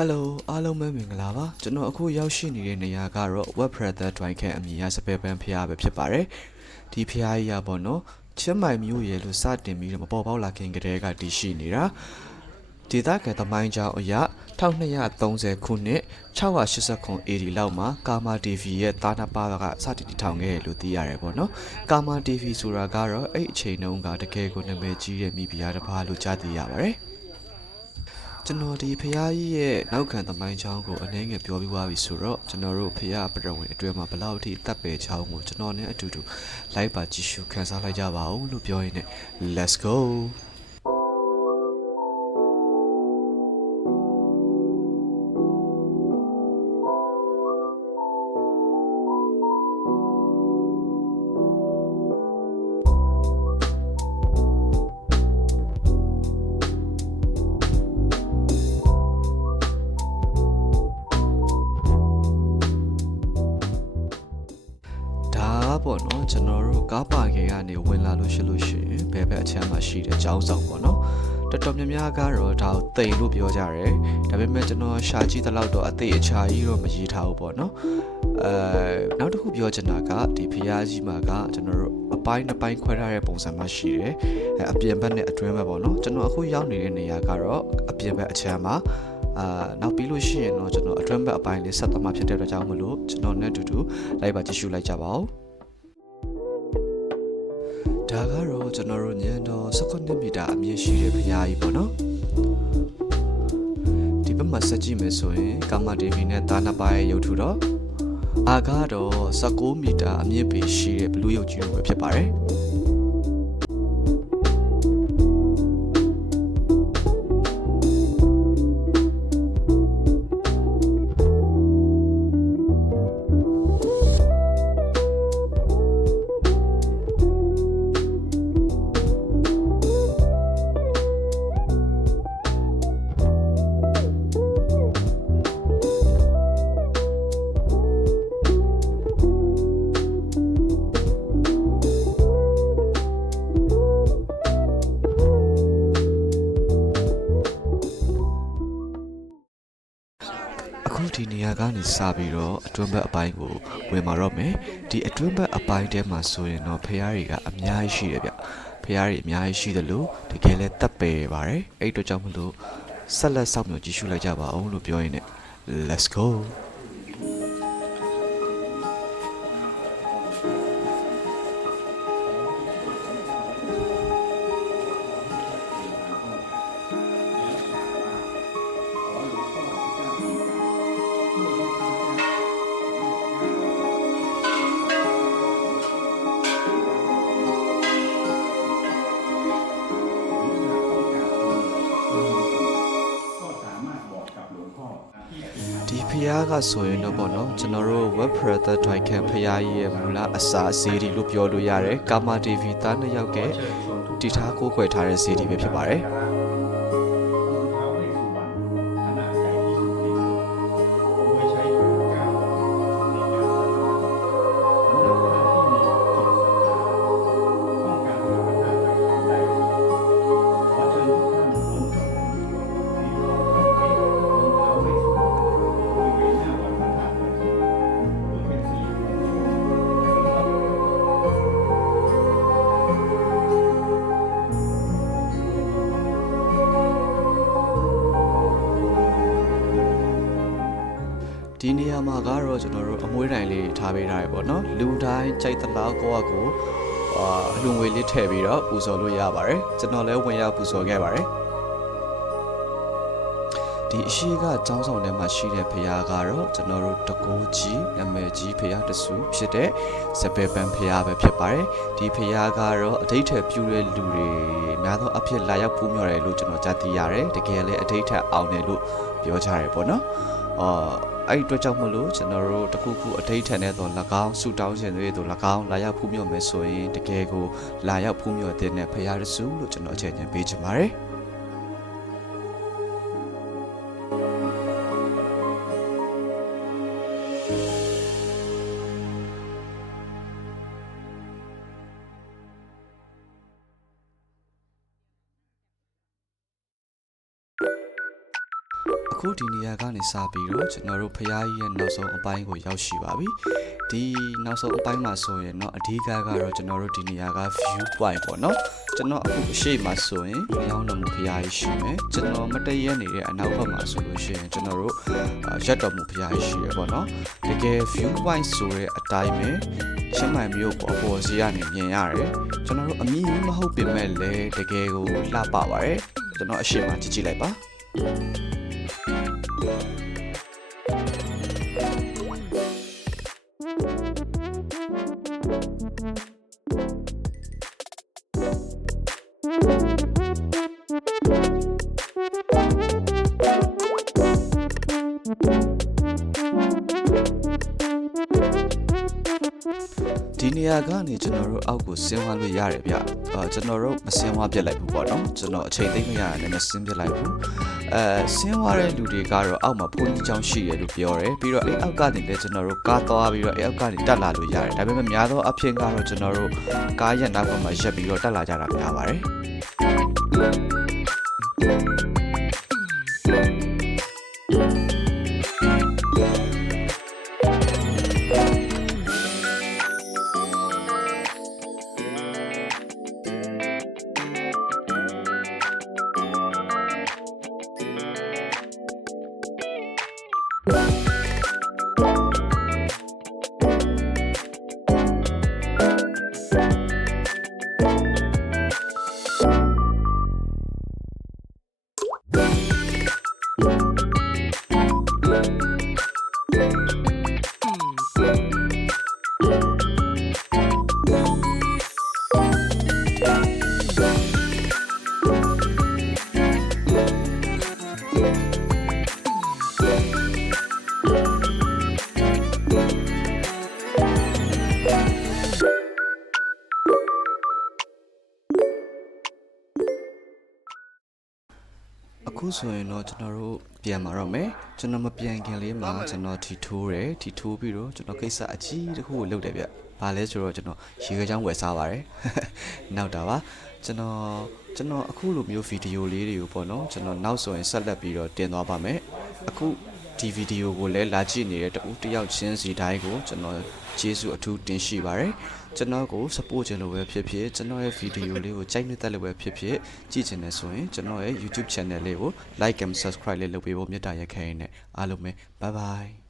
Hello အားလုံးပဲမင်္ဂလာပါကျွန်တော်အခုရောက်ရှိနေတဲ့နေရာကတော့ Web Brother တွိုင်ခန့်အမည်ရစပယ်ပန်းဖျားပဲဖြစ်ပါတယ်ဒီဖျားကြီးရပေါ့နော်ချင်းမိုင်မျိုးရဲလို့စတင်ပြီးတော့မပေါ်ပေါက်လာခင်ကတည်းကတည်ရှိနေတာဒေသခံသမိုင်းကြောင်းအရ1230ခုနှစ်689 AD လောက်မှာကာမာ TV ရဲ့တာနာပါကစတင်တည်ထောင်ခဲ့တယ်လို့သိရတယ်ပေါ့နော်ကာမာ TV ဆိုတာကတော့အဲ့အချိန်တုန်းကတကယ်ကိုနာမည်ကြီးတဲ့မိဖုရားတစ်ပါးလို့ကြားသိရပါတယ် ကျွန်တော်ဒီဖះကြီးရဲ့နောက်ခံသမိုင်းချောင်းကိုအနည်းငယ်ပြောပြသွားပြီဆိုတော့ကျွန်တော်တို့ဖះပရဝင်အတွဲမှာဘယ်လောက်ထိတပ်ပယ်ချောင်းကိုကျွန်တော်နဲ့အတူတူလိုက်ပါကြည့်ရှုခန်းစားလိုက်ကြပါဦးလို့ပြောရင်းနဲ့ let's go ပေါ့နော်ကျွန်တော်တို့ကားပါကယ်ကနေဝင်လာလို့ရှိလို့ရှိရင်ဘယ်ဘက်အချမ်းမှာရှိတဲ့ကျောင်းဆောင်ပေါ့နော်တော်တော်များများကတော့ဒါကိုတိမ်လို့ပြောကြတယ်ဒါပေမဲ့ကျွန်တော်ရှာကြည့်တဲ့လောက်တော့အသေးအချာကြီးတော့မရေးထားဘူးပေါ့နော်အဲနောက်တစ်ခုပြောချင်တာကဒီဖျားကြီးမှာကကျွန်တော်တို့အပိုင်းနှစ်ပိုင်းခွဲထားတဲ့ပုံစံမှရှိတယ်အဲအပြင်ဘက်နဲ့အတွင်းဘက်ပေါ့နော်ကျွန်တော်အခုရောက်နေတဲ့နေရာကတော့အပြင်ဘက်အချမ်းမှာအာနောက်ပြီးလို့ရှိရင်တော့ကျွန်တော်အတွင်းဘက်အပိုင်းလေးဆက်သွားမှဖြစ်တဲ့အတွက်ကြောင့်မလို့ကျွန်တော်နဲ့အတူတူလိုက်ပါကြည့်ရှုလိုက်ကြပါဦး ဒါကတော့ကျွန်တော်တို့ညံတော့19မီတာအမြင့်ရှိတဲ့ဖျားကြီးပေါ့နော်ဒီဘက်မှာဆက်ကြည့်မယ်ဆိုရင်ကာမာတီဗီနဲ့တာနာပါရဲ့ရုပ်ထုတော့အာကတော့19မီတာအမြင့်ပေရှိတဲ့ဘလူးရုပ်ကြီးလိုပဲဖြစ်ပါတယ် အခုဒီနေရာကနေစပြီးတော့အတွင်းဘက်အပိုင်းကိုဝင်มาတော့မယ်ဒီအတွင်းဘက်အပိုင်းထဲမှာဆိုရင်တော့ဖျားတွေကအများကြီးရှိတယ်ဗျဖျားတွေအများကြီးရှိတယ်လို့တကယ်လဲတပ်ပယ်ပါတယ်အဲ့အတွက်ကြောင့်မလို့ဆက်လက်စောင့်မျှော်ကြည့်ရှုလိုက်ကြပါအောင်လို့ပြောရင်းနဲ့ let's go ဖျားကဆိုရင်တော့ပေါ့နော်ကျွန်တော်တို့ web brother တွိုင်ခံဖျားကြီးရဲ့မူလအစာစေဒီလို့ပြောလို့ရတယ်ကာမာ TV သားနှစ်ယောက်ကတည်ထားကိုးကွယ်ထားတဲ့စေဒီပဲဖြစ်ပါတယ် ဒီနေရာမှာကတော့ကျွန်တော်တို့အမွှေးတိုင်လေးထားပေးထားရပေါ့နော်လူတိုင်းကြိုက်သလားကိုယ့်အကိုအာအလူငွေလေးထည့်ပြီးတော့ပူဇော်လို့ရပါတယ်ကျွန်တော်လည်းဝင်ရောက်ပူဇော်ခဲ့ပါတယ်ဒီအရှိကကျောင်းဆောင်ထဲမှာရှိတဲ့ဖရားကတော့ကျွန်တော်တို့တကိုးကြီးနာမည်ကြီးဖရားတဆူဖြစ်တဲ့စပယ်ပန်ဖရားပဲဖြစ်ပါတယ်ဒီဖရားကတော့အဋိဋ္ဌပြုတဲ့လူတွေများသောအဖြစ်လာရောက်ဖူးမြော်တယ်လို့ကျွန်တော်ကြားသိရတယ်တကယ်လည်းအဋိဋ္ဌအောင်တယ်လို့ပြောကြတယ်ပေါ့နော် အာအဲ့ဒီအတွက်ကြောင့်မလို့ကျွန်တော်တို့တခုခုအဋိဋ္ဌနဲ့တော့၎င်းဆူတောင်းခြင်းတွေတော့၎င်းလာရောက်ဖူးမြော်မယ်ဆိုရင်တကယ်ကိုလာရောက်ဖူးမြော်တဲ့ဖရားတဆူလို့ကျွန်တော်အချက်ချင်းပေးချင်ပါတယ် အခုဒီနေရာကနေစပြီးတော့ကျွန်တော်တို့ဖရားကြီးရဲ့နောက်ဆုံးအပိုင်းကိုရောက်ရှိပါပြီဒီနောက်ဆုံးအပိုင်းမှာဆိုရင်เนาะအဓိကကတော့ကျွန်တော်တို့ဒီနေရာက view point ပေါ့เนาะကျွန်တော်အခုအရှိတ်မှာဆိုရင်လျောင်းတော်မူဖရားကြီးရှိမယ်ကျွန်တော်မတည့်ရနေတဲ့အနောက်ဘက်မှာဆိုလို့ရှိရင်ကျွန်တော်တို့အာရက်တော်မူဖရားကြီးရှိရပေါ့เนาะတကယ် view point ဆိုတဲ့အတိုင်းပဲချင်းမိုင်မျိုးပေါ်ပေါ်စီကနေမြင်ရတယ်ကျွန်တော်တို့အမြင်မဟုတ်ပင်မဲ့လည်းတကယ်ကိုလှပပါတယ်ကျွန်တော်အရှိတ်မှာကြည့်ကြည့်လိုက်ပါ ဒီနေရာကနေကျွန်တော်တို့အောက်ကိုဆင်းသွားလို့ရတယ်ဗျအာကျွန်တော်တို့မဆင်းသွားပြစ်လိုက်ဘူးပေါ့နော်ကျွန်တော်အချိန်သိမ့်မရတာနဲ့မဆင်းပြစ်လိုက်ဘူးအဲဆင်းသွားတဲ့လူတွေကတော့အောက်မှာဘုန်းကြီးကျောင်းရှိတယ်လို့ပြောတယ်ပြီးတော့အဲ့အောက်ကနေလည်းကျွန်တော်တို့ကားသွားပြီးတော့အဲ့အောက်ကနေတက်လာလို့ရတယ်ဒါပေမဲ့များသောအားဖြင့်ကတော့ကျွန်တော်တို့ကားရက်နောက်ဘက်မှာရက်ပြီးတော့တက်လာကြတာများပါတယ် အခုဆိုရင်တော့ကျွန်တော်တို့ပြန်มาတော့မယ်ကျွန်တော်မပြန်ခင်လေးမှာကျွန်တော်ထီထိုးတယ်ထီထိုးပြီးတော့ကျွန်တော်ကိစ္စအကြီးတစ်ခုကိုလုပ်တယ်ဗျဘာလဲဆိုတော့ကျွန်တော်ရေခဲချောင်းဝယ်စားပါတယ်နောက်တာပါကျွန်တော်ကျွန်တော်အခုလိုမျိုးဗီဒီယိုလေးတွေကိုပေါ့နော်ကျွန်တော်နောက်ဆိုရင်ဆက်လက်ပြီးတော့တင်သွားပါမယ်အခု ဒီဗီဒီယိုကိုလည်းလာကြည့်နေတဲ့တဦးတစ်ယောက်ချင်းစီတိုင်းကိုကျွန်တော်ကျေးဇူးအထူးတင်ရှိပါတယ်ကျွန်တော်ကို support ချင်လို့ပဲဖြစ်ဖြစ်ကျွန်တော်ရဲ့ဗီဒီယိုလေးကိုကြိုက်နှစ်သက်လို့ပဲဖြစ်ဖြစ်ကြည့်ချင်တယ်ဆိုရင်ကျွန်တော်ရဲ့ YouTube channel လေးကို like and subscribe လေးလုပ်ပေးဖို့မေတ္တာရက်ခဲရင်းနဲ့အားလုံးပဲ bye bye